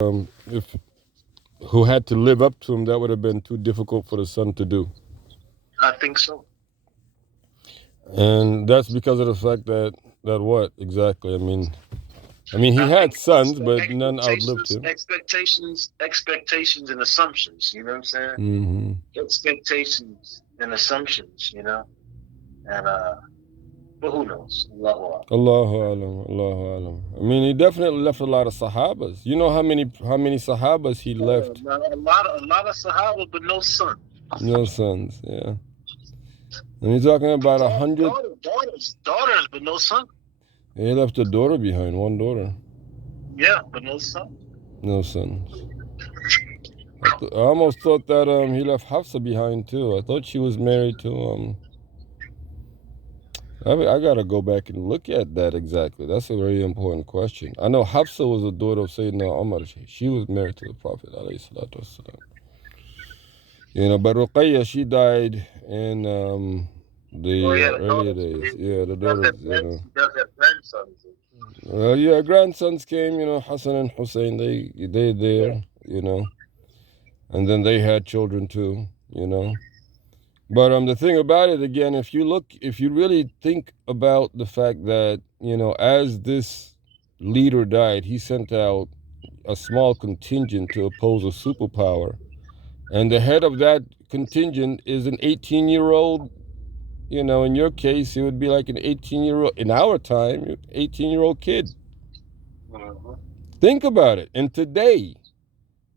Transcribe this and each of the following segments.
If who had to live up to him, that would have been too difficult for the son to do. I think so. And that's because of the fact that what exactly? I mean, he I had think sons, but none outlived him. expectations, and assumptions. You know what I'm saying? Mm-hmm. Expectations and assumptions. And but who knows? Allahu Allahu alam, Allahu alam. I mean, he definitely left a lot of sahabas. You know how many sahabas he left? a lot of Sahaba, but no son. No sons. Yeah. And he's talking about 100. Daughters, but no son. He left a daughter behind, one daughter. Yeah, but no son. No sons. I almost thought that he left Hafsa behind too. I thought she was married to I gotta go back and look at that exactly. That's a very important question. I know Hafsa was a daughter of Sayyidina Umar. She was married to the Prophet alayhi salatu wasalam. But Ruqayya, she died in the earlier days. Yeah, the daughters. She does have grandsons. Yeah, grandsons came. Hassan and Hussein. They there. And then they had children too. But the thing about it again, if you really think about the fact that as this leader died, he sent out a small contingent to oppose a superpower, and the head of that contingent is an 18-year-old. In your case, it would be like an 18-year-old. In our time, 18-year-old kid. Think about it. And today,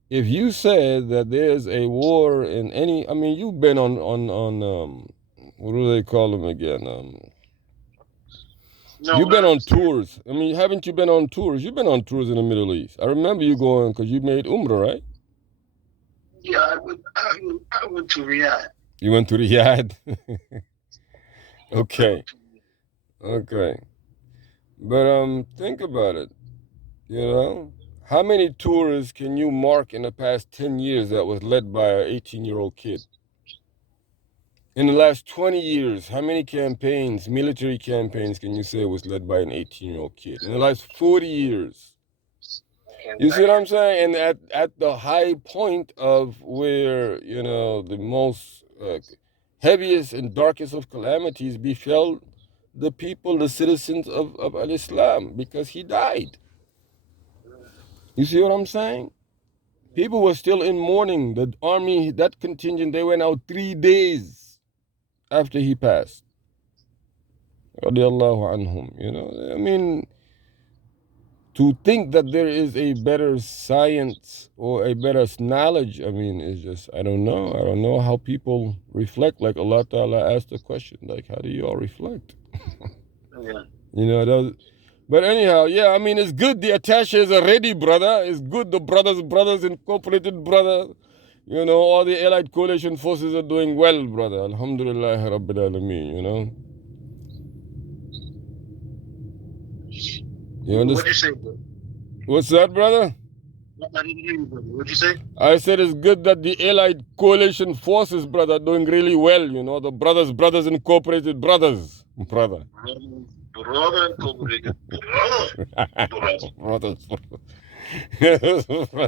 if you said that there's a war in any, you've been on what do they call them again? You've been on tours. Haven't you been on tours? You've been on tours in the Middle East. I remember you going because you made Umrah, right? Yeah, I went to Riyadh. You went to Riyadh? Okay. But think about it. How many tours can you mark in the past 10 years that was led by an 18-year-old kid? In the last 20 years, how many military campaigns, can you say was led by an 18-year-old kid? In the last 40 years. You see what I'm saying? And at the high point of where, the most heaviest and darkest of calamities befell the people, the citizens of Al-Islam, because he died. You see what I'm saying? People were still in mourning. The army, that contingent, they went out 3 days after he passed. Radiallahu anhum. To think that there is a better science or a better knowledge, it's just, I don't know. I don't know how people reflect. Like Allah Ta'ala asked the question, like, how do you all reflect? Yeah. But anyhow, yeah, it's good. The attaches are ready, brother. It's good. The brothers, Incorporated, brother. All the Allied coalition forces are doing well, brother. Alhamdulillah, Rabbil Alameen, You understand? What'd you say, bro? What's that, brother? I didn't hear you, brother. What'd you say? I said it's good that the Allied coalition forces, brother, are doing really well. The brothers, Incorporated, brothers. Brother Incorporated. brothers.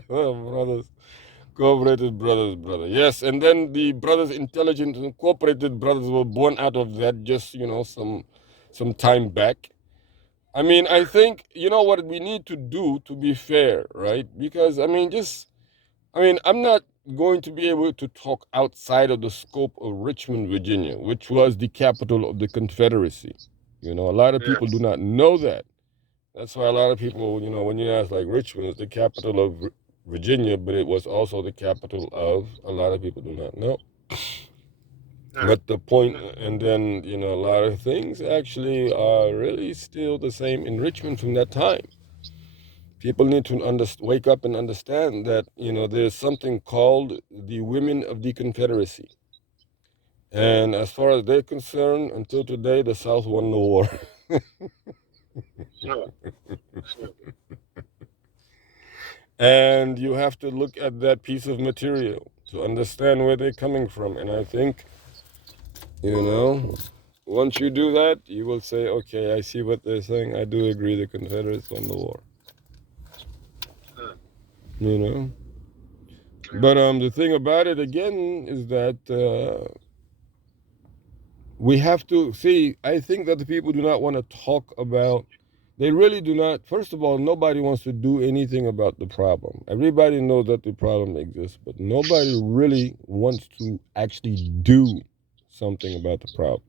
Brothers. Cooperated brothers, brother. Yes, and then the brothers, intelligent Incorporated brothers, were born out of that just, some time back. I think, what we need to do to be fair, right? Because, I'm not going to be able to talk outside of the scope of Richmond, Virginia, which was the capital of the Confederacy. A lot of people do not know that. That's why a lot of people, when you ask, like, Richmond is the capital of Virginia, but it was also the capital of, a lot of people do not know. But the point, and then, a lot of things actually are really still the same in Richmond from that time. People need to wake up and understand that, there's something called the Women of the Confederacy. And as far as they're concerned, until today, the South won the war. And you have to look at that piece of material to understand where they're coming from. And I think, once you do that, you will say, okay, I see what they're saying. I do agree the Confederates won the war. you know. But the thing about it again is that we have to see. I think that the people do not want to talk about. They really do not. First of all, nobody wants to do anything about the problem. Everybody knows that the problem exists, but nobody really wants to actually do something about the problem.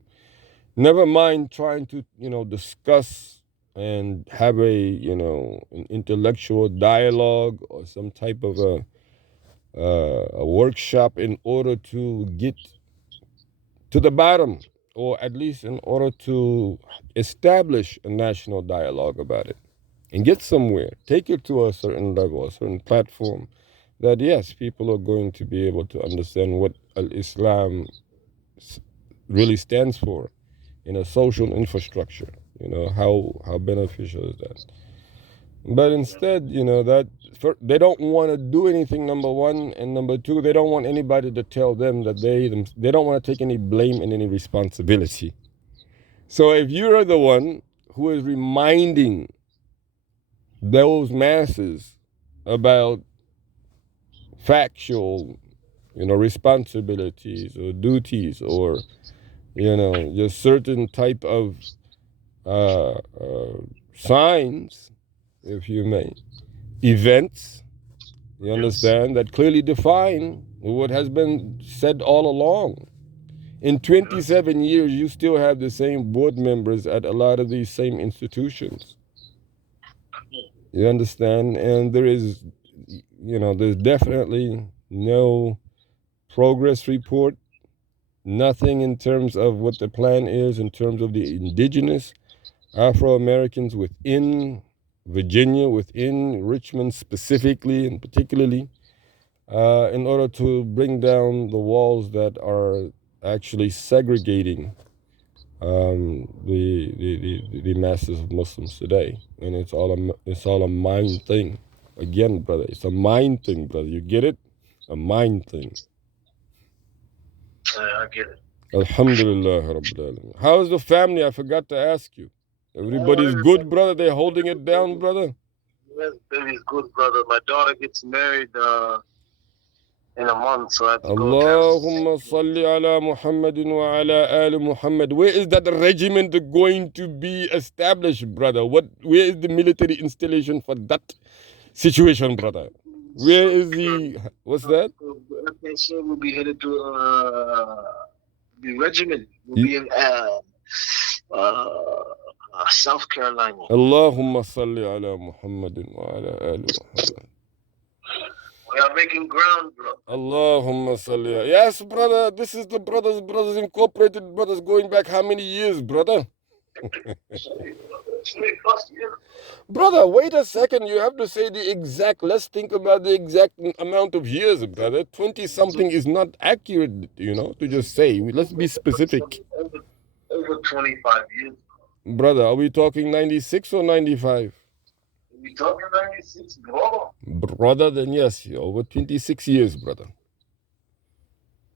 Never mind trying to, discuss and have an intellectual dialogue or some type of a workshop in order to get to the bottom, or at least in order to establish a national dialogue about it and get somewhere. Take it to a certain level, a certain platform that, yes, people are going to be able to understand what Islam really stands for in a social infrastructure. How beneficial is that? But instead, that they don't want to do anything. Number one, and number two, they don't want anybody to tell them that they don't want to take any blame and any responsibility. So if you're the one who is reminding those masses about factual, responsibilities or duties, or just certain type of signs, if you may, events, you understand, that clearly define what has been said all along. In 27 years, you still have the same board members at a lot of these same institutions. You understand? And there's definitely no progress report, nothing in terms of what the plan is in terms of the indigenous Afro-Americans within Virginia, within Richmond specifically and particularly, in order to bring down the walls that are actually segregating the masses of Muslims today. And it's all a mind thing. Again, brother, it's a mind thing, brother. You get it? A mind thing. I get it. Alhamdulillah Rabbil Alameen. How is the family? I forgot to ask you. Everybody's good, brother? They're holding it down, brother? Yes, baby's good, brother. My daughter gets married in a month, so I have to go Allahumma salli ala Muhammadin wa ala ali Muhammad. Where is that regiment going to be established, brother? Where is the military installation for that situation, brother? Where is what's that? FSA will be headed to the regiment. Will be in South Carolina. Allahumma salli ala Muhammadin wa ala ali Muhammad. We are making ground, bro. Allahumma salli. Yes, brother. This is the Brothers Incorporated, brothers, going back how many years, brother? Brother, wait a second. You have to say the exact. Let's think about the exact amount of years, brother. 20-something is not accurate, to just say. Let's be specific. Over 25 years. Brother, are we talking 96 or 95? We talking 96, brother. Brother, then yes, over 26 years, brother.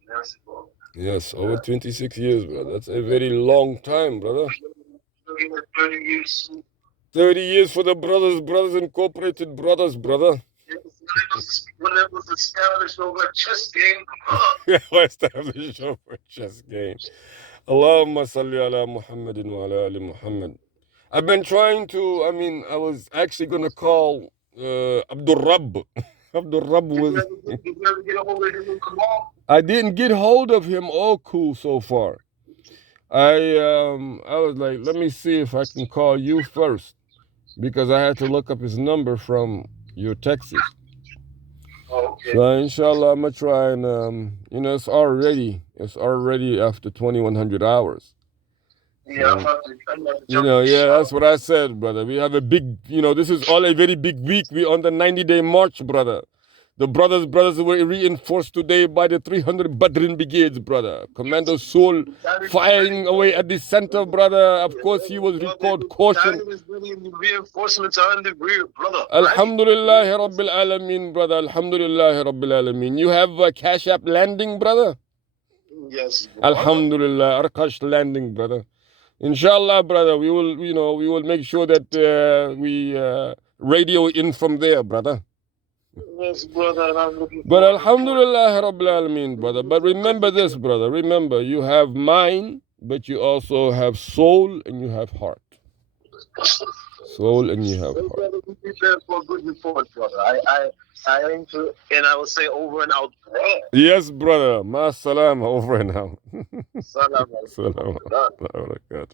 Yes, brother. Yes, over 26 years, brother. That's a very long time, brother. Looking at 30 years. 30 years for the Brothers Incorporated, brothers, brother. When it was established over a chess game, brother. Established over a chess game. Allahumma salli ala Muhammadin wa ala ali Muhammad. I've been trying to, I was actually going to call Abdul Rabb. Abdul Rabb was... Did you ever get a hold of him in Kamal? I didn't get hold of him. All cool so far. I was like, let me see if I can call you first, because I had to look up his number from your Texas. Okay. So inshallah, I'm gonna try and it's already after 2100 hours. Yeah, I'm about to yeah, that's what I said, brother. We have a big, this is all a very big week. We're on the 90-day march, brother. The brothers were reinforced today by the 300 Badrin brigades, brother. Commander Soul firing away at the center, brother. Of course, he was recalled caution. Reinforcements are in the rear, brother. Alhamdulillah Rabbil Alameen, brother. Alhamdulillah Rabbil Alameen. You have a Cash App landing, brother? Yes, brother. Alhamdulillah, Arkash landing, brother. Inshallah, brother, we will make sure that we radio in from there, brother. Yes, brother, and I'm looking But forward to it. Alhamdulillah Rabbil Alameen, brother. But remember this, brother. Remember, you have mind, but you also have soul and you have heart. Soul and you have Well, heart. brother, be prepared for a good report, brother. I aim to, and I will say over and out. Yes, brother. Ma salam over and out. Salam Salam alaikum. alaikum.